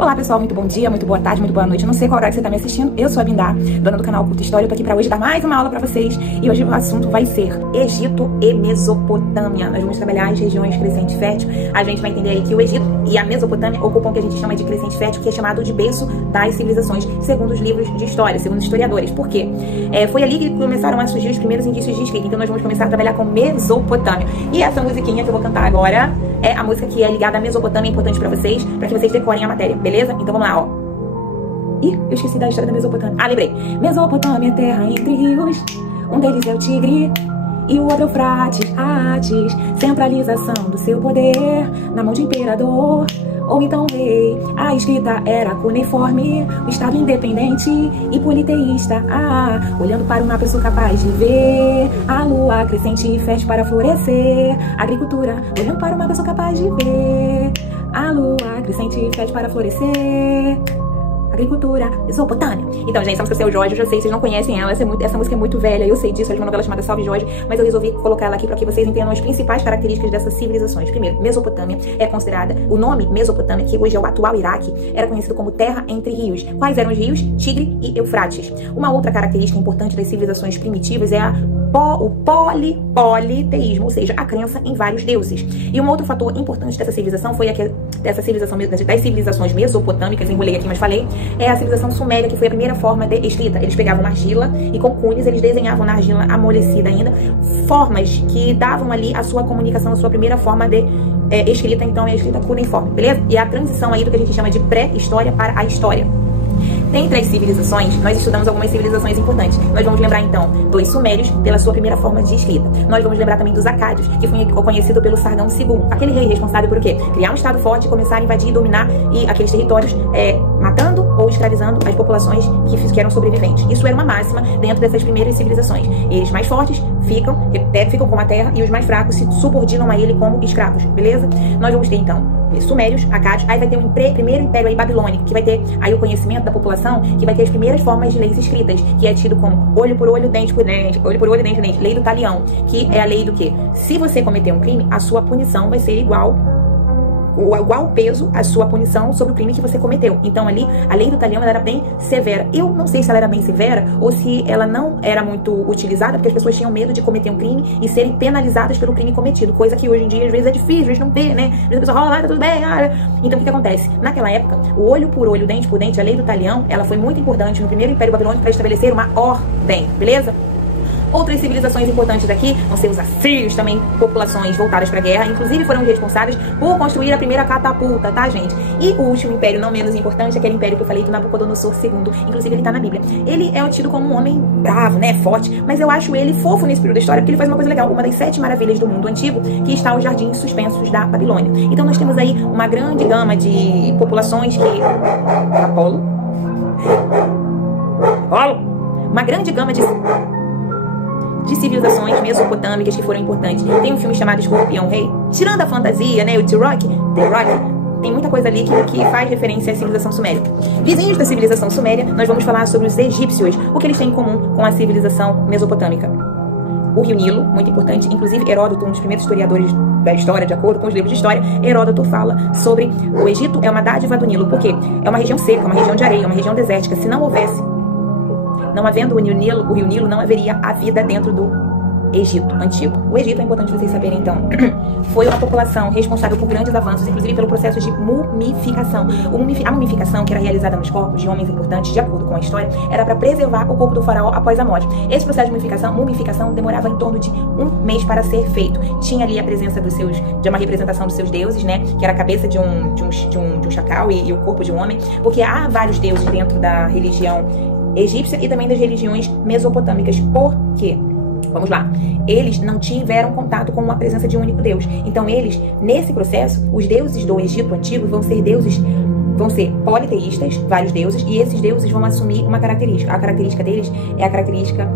Olá pessoal, muito bom dia, muito boa tarde, muito boa noite. Eu não sei qual horário você está me assistindo. Eu sou a Bindá, dona do canal Curta História. Eu tô aqui para hoje dar mais uma aula para vocês. E hoje o assunto vai ser Egito e Mesopotâmia. Nós vamos trabalhar as regiões crescente e fértil. A gente vai entender aí que o Egito e a Mesopotâmia ocupam o que a gente chama de crescente fértil, que é chamado de berço das civilizações, segundo os livros de história, segundo os historiadores. Por quê? Foi ali que começaram a surgir os primeiros indícios de escrita. Então nós vamos começar a trabalhar com Mesopotâmia. E essa musiquinha que eu vou cantar agora é a música que é ligada à Mesopotâmia, importante para vocês, para que vocês decorem a matéria, beleza? Então vamos lá, ó. Ih, eu esqueci da história da Mesopotâmia. Ah, lembrei. Mesopotâmia, terra entre rios. Um deles é o Tigre e o outro é o Frates. Hades, centralização do seu poder na mão de imperador ou então rei. A escrita era cuneiforme, o estado independente e politeísta. Olhando para o mapa eu sou capaz de ver a lua crescente e fértil para florescer. Agricultura, olhando para o mapa eu sou capaz de ver a lua crescente e fértil para florescer. Agricultura, Mesopotâmia. Então, gente, essa música é o Jorge, eu já sei, vocês não conhecem ela, essa música é muito velha, eu sei disso, ela é de uma novela chamada Salve Jorge, mas eu resolvi colocar ela aqui para que vocês entendam as principais características dessas civilizações. Primeiro, Mesopotâmia é considerada, o nome Mesopotâmia, que hoje é o atual Iraque, era conhecido como terra entre rios. Quais eram os rios? Tigre e Eufrates. Uma outra característica importante das civilizações primitivas é o politeísmo, ou seja, a crença em vários deuses. E um outro fator importante dessa civilização foi das civilizações mesopotâmicas, enrolei aqui, mas falei, é a civilização suméria, que foi a primeira forma de escrita. Eles pegavam argila e com cunhas eles desenhavam na argila amolecida ainda formas que davam ali a sua comunicação, a sua primeira forma de escrita, então é a escrita cuneiforme, beleza? E a transição aí do que a gente chama de pré-história para a história. Dentre as civilizações, nós estudamos algumas civilizações importantes. Nós vamos lembrar, então, dos sumérios, pela sua primeira forma de escrita. Nós vamos lembrar também dos acádios, que foi conhecido pelo Sargão II, aquele rei responsável por o quê? Criar um estado forte, começar a invadir e dominar aqueles territórios, matando ou escravizando as populações que eram sobreviventes. Isso era uma máxima dentro dessas primeiras civilizações. Eles mais fortes ficam com a terra e os mais fracos se subordinam a ele como escravos, beleza? Nós vamos ter, então, sumérios, acádios, aí vai ter um primeiro império aí babilônico, que vai ter aí o conhecimento da população, que vai ter as primeiras formas de leis escritas, que é tido como olho por olho, dente por dente, olho por olho, dente por dente, lei do talião, que é a lei do quê? Se você cometer um crime, a sua punição vai ser igual peso a sua punição sobre o crime que você cometeu. Então ali, a lei do talião, ela era bem severa. Eu não sei se ela era bem severa ou se ela não era muito utilizada, porque as pessoas tinham medo de cometer um crime e serem penalizadas pelo crime cometido, coisa que hoje em dia às vezes é difícil, às vezes não tem, né? Às vezes a pessoa fala, tá tudo bem, Então o que acontece? Naquela época, o olho por olho, dente por dente, a lei do talião, ela foi muito importante no primeiro Império Babilônico para estabelecer uma ordem, beleza? Outras civilizações importantes aqui vão ser os assírios, também populações voltadas para a guerra, inclusive foram responsáveis por construir a primeira catapulta, tá, gente? E o último império, não menos importante, aquele império que eu falei do Nabucodonosor II, inclusive ele tá na Bíblia. Ele é tido como um homem bravo, né, forte, mas eu acho ele fofo nesse período da história, porque ele faz uma coisa legal, uma das 7 maravilhas do mundo antigo, que está os jardins suspensos da Babilônia. Então nós temos aí uma grande gama de populações que... Uma grande gama de civilizações mesopotâmicas que foram importantes. Tem um filme chamado Escorpião Rei. Tirando a fantasia, né, o The Rock, tem muita coisa ali que faz referência à civilização suméria. Vizinhos da civilização suméria, nós vamos falar sobre os egípcios, o que eles têm em comum com a civilização mesopotâmica. O rio Nilo, muito importante, inclusive Heródoto, um dos primeiros historiadores da história, de acordo com os livros de história, Heródoto fala sobre o Egito é uma dádiva do Nilo. Por quê? É uma região seca, uma região de areia, uma região desértica. Se não houvesse, não havendo o rio Nilo, não haveria a vida dentro do Egito antigo. O Egito, é importante vocês saberem, então, foi uma população responsável por grandes avanços, inclusive pelo processo de mumificação. A mumificação, que era realizada nos corpos de homens importantes, de acordo com a história, era para preservar o corpo do faraó após a morte. Esse processo de mumificação demorava em torno de 1 mês para ser feito. Tinha ali a presença de uma representação dos seus deuses, né, que era a cabeça de um chacal e o corpo de um homem, porque há vários deuses dentro da religião egípcia e também das religiões mesopotâmicas. Por quê? Vamos lá. Eles não tiveram contato com a presença de um único Deus. Então eles, nesse processo, os deuses do Egito antigo vão ser politeístas, vários deuses, e esses deuses vão assumir uma característica. A característica deles é a característica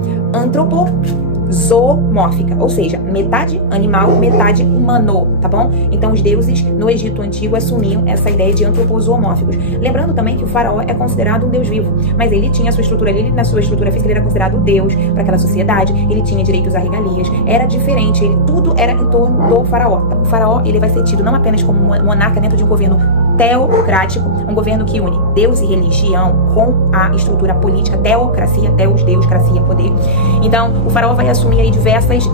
zoomórfica, ou seja, metade animal, metade humano, tá bom? Então os deuses no Egito Antigo assumiam essa ideia de antropozoomórficos. Lembrando também que o faraó é considerado um deus vivo, mas ele tinha a sua estrutura, ele na sua estrutura física ele era considerado deus para aquela sociedade, ele tinha direitos a regalias, era diferente, tudo era em torno do faraó. O faraó, ele vai ser tido não apenas como um monarca dentro de um governo teocrático, um governo que une Deus e religião com a estrutura política, teocracia, Deus, Deuscracia, poder. Então, o faraó vai assumir aí diversas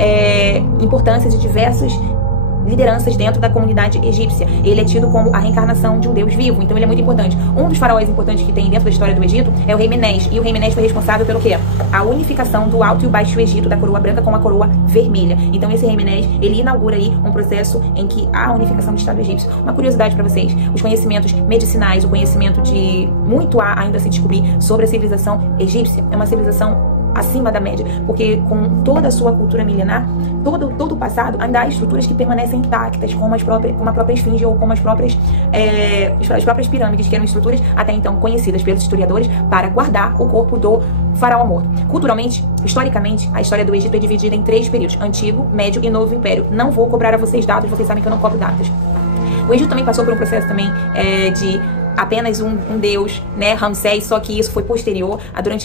importâncias e diversas lideranças dentro da comunidade egípcia. Ele é tido como a reencarnação de um Deus vivo, então ele é muito importante. Um dos faraós importantes que tem dentro da história do Egito é o rei Menes, e o rei Menes foi responsável pelo quê? A unificação do Alto e o Baixo Egito, da coroa branca com a coroa vermelha. Então esse rei Menes, ele inaugura aí um processo em que há a unificação do Estado egípcio. Uma curiosidade para vocês, os conhecimentos medicinais, o conhecimento de muito há ainda a se descobrir sobre a civilização egípcia, é uma civilização acima da média, porque com toda a sua cultura milenar, todo o passado, ainda há estruturas que permanecem intactas, como a própria esfinge ou como as próprias pirâmides, que eram estruturas até então conhecidas pelos historiadores para guardar o corpo do faraó morto. Culturalmente, historicamente, a história do Egito é dividida em 3 períodos: Antigo, Médio e Novo Império. Não vou cobrar a vocês datas, vocês sabem que eu não cobro datas. O Egito também passou por um processo também de apenas um deus, né, Ramsés, só que isso foi posterior,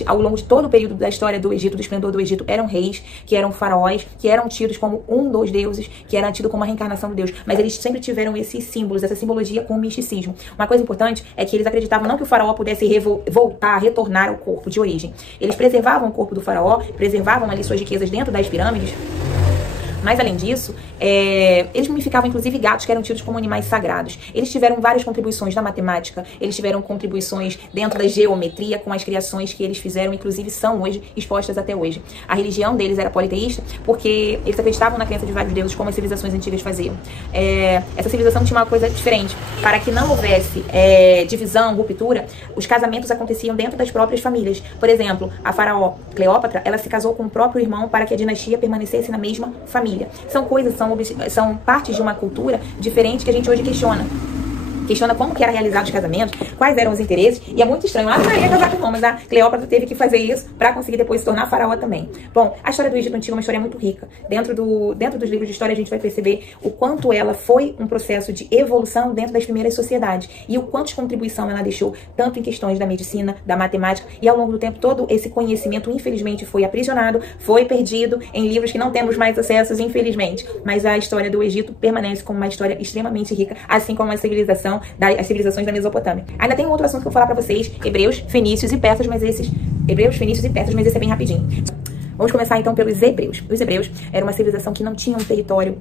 ao longo de todo o período da história do Egito, do esplendor do Egito, eram reis, que eram faraós, que eram tidos como um dos deuses, que era tido como a reencarnação do Deus, mas eles sempre tiveram esses símbolos, essa simbologia com o misticismo. Uma coisa importante é que eles acreditavam não que o faraó pudesse retornar ao corpo de origem. Eles preservavam o corpo do faraó, preservavam ali suas riquezas dentro das pirâmides. Mas, além disso, eles mumificavam, inclusive, gatos que eram tidos como animais sagrados. Eles tiveram várias contribuições na matemática, eles tiveram contribuições dentro da geometria, com as criações que eles fizeram, inclusive, são hoje expostas até hoje. A religião deles era politeísta, porque eles acreditavam na crença de vários deuses, como as civilizações antigas faziam. Essa civilização tinha uma coisa diferente. Para que não houvesse divisão, ruptura, os casamentos aconteciam dentro das próprias famílias. Por exemplo, a faraó Cleópatra, ela se casou com o próprio irmão para que a dinastia permanecesse na mesma família. São coisas, são partes de uma cultura diferente que a gente hoje questiona como que era realizado os casamentos, quais eram os interesses, e é muito estranho. Não ia casar com irmão, mas a Cleópatra teve que fazer isso para conseguir depois se tornar faraó também. Bom, a história do Egito Antigo é uma história muito rica. Dentro dos livros de história a gente vai perceber o quanto ela foi um processo de evolução dentro das primeiras sociedades, e o quanto de contribuição ela deixou, tanto em questões da medicina, da matemática, e ao longo do tempo todo esse conhecimento, infelizmente, foi aprisionado, foi perdido em livros que não temos mais acessos, infelizmente. Mas a história do Egito permanece como uma história extremamente rica, assim como a civilização as civilizações da Mesopotâmia. Ainda tem um outro assunto que eu vou falar pra vocês: hebreus, fenícios e persas, mas esse é bem rapidinho. Vamos começar então pelos hebreus. Os hebreus eram uma civilização que não tinha um território,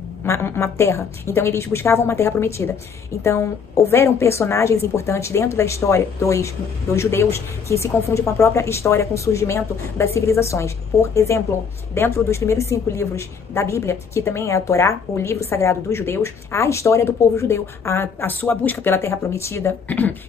uma terra. Então eles buscavam uma terra prometida. Então houveram personagens importantes dentro da história dos judeus que se confundem com a própria história, com o surgimento das civilizações. Por exemplo, dentro dos primeiros 5 livros da Bíblia, que também é a Torá, o livro sagrado dos judeus, há a história do povo judeu, a sua busca pela terra prometida.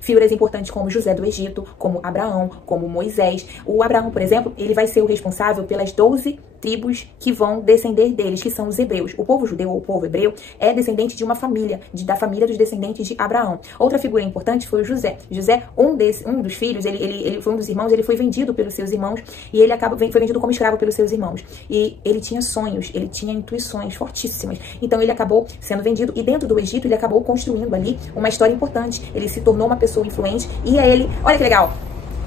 Figuras importantes como José do Egito, como Abraão, como Moisés. O Abraão, por exemplo, ele vai ser o responsável pelas 12 tribos que vão descender deles, que são os hebreus. O povo judeu, ou o povo hebreu, é descendente de uma família, da família dos descendentes de Abraão. Outra figura importante foi o José. José, um dos filhos, ele foi um dos irmãos, ele foi vendido pelos seus irmãos, e ele foi vendido como escravo pelos seus irmãos. E ele tinha sonhos, ele tinha intuições fortíssimas. Então ele acabou sendo vendido, e dentro do Egito ele acabou construindo ali uma história importante. Ele se tornou uma pessoa influente, e olha que legal,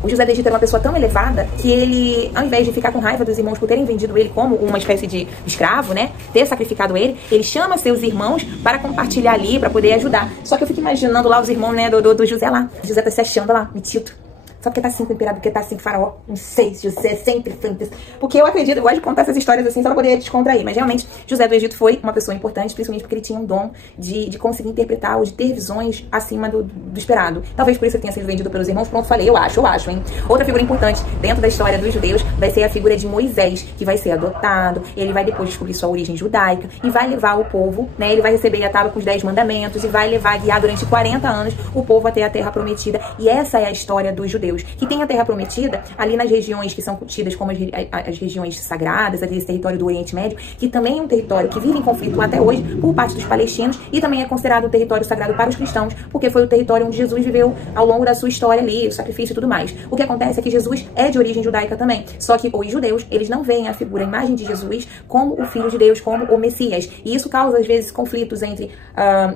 o José do Egito era uma pessoa tão elevada que ele, ao invés de ficar com raiva dos irmãos por terem vendido ele como uma espécie de escravo, né, ter sacrificado ele chama seus irmãos para compartilhar ali, para poder ajudar. Só que eu fico imaginando lá os irmãos, né, do José lá. O José tá se achando lá, metido. Só porque tá assim com o imperador, porque tá assim com o faraó. Não sei, José sempre foi... Porque eu acredito, eu gosto de contar essas histórias assim, só pra poder descontrair. Mas realmente, José do Egito foi uma pessoa importante, principalmente porque ele tinha um dom de conseguir interpretar ou de ter visões acima do esperado. Talvez por isso ele tenha sido vendido pelos irmãos. Pronto, falei, eu acho, hein. Outra figura importante dentro da história dos judeus vai ser a figura de Moisés, que vai ser adotado. Ele vai depois descobrir sua origem judaica e vai levar o povo, né, ele vai receber a tábua com os 10 mandamentos e vai guiar durante 40 anos o povo até a terra prometida. E essa é a história dos judeus, que tem a terra prometida ali nas regiões que são tidas como as regiões sagradas, ali esse território do Oriente Médio, que também é um território que vive em conflito até hoje por parte dos palestinos, e também é considerado um território sagrado para os cristãos, porque foi o território onde Jesus viveu ao longo da sua história ali, o sacrifício e tudo mais. O que acontece é que Jesus é de origem judaica também, só que os judeus, eles não veem a figura, a imagem de Jesus como o Filho de Deus, como o Messias, e isso causa às vezes conflitos entre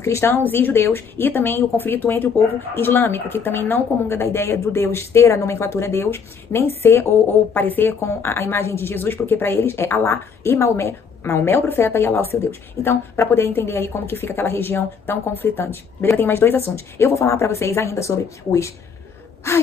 cristãos e judeus, e também o conflito entre o povo islâmico, que também não comunga da ideia do Deus ter a nomenclatura Deus, nem ser ou parecer com a imagem de Jesus, porque para eles é Alá e Maomé Maomé, o profeta, e Alá, o seu Deus. Então, para poder entender aí como que fica aquela região tão conflitante. Beleza? Tem mais 2 assuntos. Eu vou falar para vocês ainda sobre os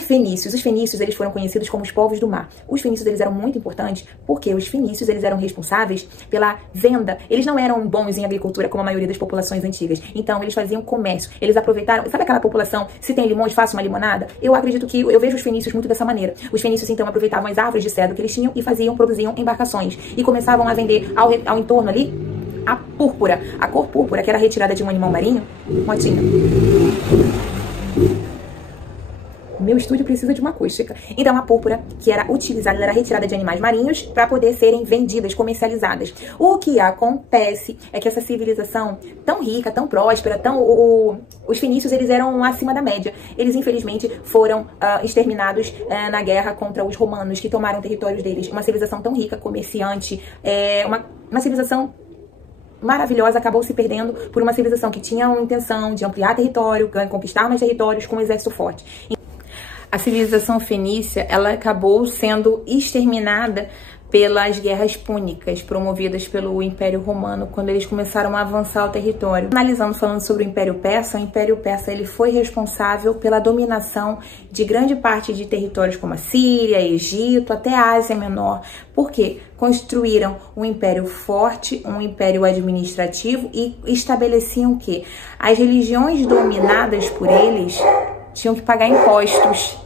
fenícios. Os fenícios, eles foram conhecidos como os povos do mar. Os fenícios, eles eram muito importantes porque os fenícios, eles eram responsáveis pela venda. Eles não eram bons em agricultura como a maioria das populações antigas. Então, eles faziam comércio. Eles aproveitaram... Sabe aquela população, se tem limões, faça uma limonada? Eu acredito que... Eu vejo os fenícios muito dessa maneira. Os fenícios, então, aproveitavam as árvores de cedro que eles tinham e produziam embarcações. E começavam a vender ao entorno ali a púrpura. A cor púrpura, que era retirada de um animal marinho. Motinha. Meu estúdio precisa de uma acústica. Então, a púrpura, que era utilizada, ela era retirada de animais marinhos para poder serem vendidas, comercializadas. O que acontece é que essa civilização tão rica, tão próspera, os fenícios, eles eram acima da média. Eles, infelizmente, foram exterminados na guerra contra os romanos, que tomaram territórios deles. Uma civilização tão rica, comerciante, uma civilização maravilhosa, acabou se perdendo por uma civilização que tinha uma intenção de ampliar território, conquistar mais territórios com um exército forte. A civilização fenícia, ela acabou sendo exterminada pelas guerras púnicas promovidas pelo Império Romano, quando eles começaram a avançar o território. Analisando, falando sobre o Império Persa, o Império Persa ele foi responsável pela dominação de grande parte de territórios como a Síria, Egito, até a Ásia Menor. Por quê? Construíram um império forte, um império administrativo e estabeleciam que as religiões dominadas por eles tinham que pagar impostos.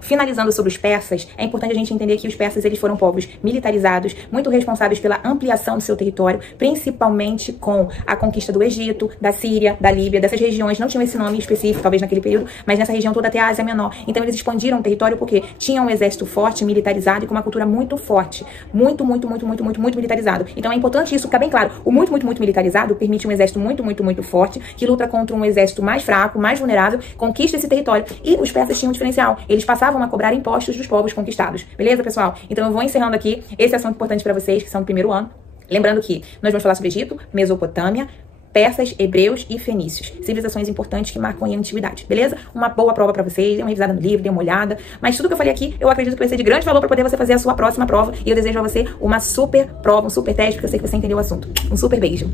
Finalizando sobre os persas, é importante a gente entender que os persas, eles foram povos militarizados, muito responsáveis pela ampliação do seu território, principalmente com a conquista do Egito, da Síria, da Líbia, dessas regiões. Não tinham esse nome específico, talvez naquele período, mas nessa região toda até a Ásia Menor. Então eles expandiram o território porque tinham um exército forte, militarizado e com uma cultura muito forte. Muito militarizado. Então é importante isso ficar bem claro. O muito militarizado permite um exército muito forte, que luta contra um exército mais fraco, mais vulnerável, conquista esse território. E os persas tinham um diferencial. Eles passavam a cobrar impostos dos povos conquistados. Beleza, pessoal? Então eu vou encerrando aqui esse assunto importante para vocês, que são do primeiro ano. Lembrando que nós vamos falar sobre Egito, Mesopotâmia, persas, hebreus e fenícios. Civilizações importantes que marcam a antiguidade. Beleza? Uma boa prova para vocês. Dê uma revisada no livro, dê uma olhada. Mas tudo que eu falei aqui, eu acredito que vai ser de grande valor para poder você fazer a sua próxima prova. E eu desejo a você uma super prova, um super teste, porque eu sei que você entendeu o assunto. Um super beijo.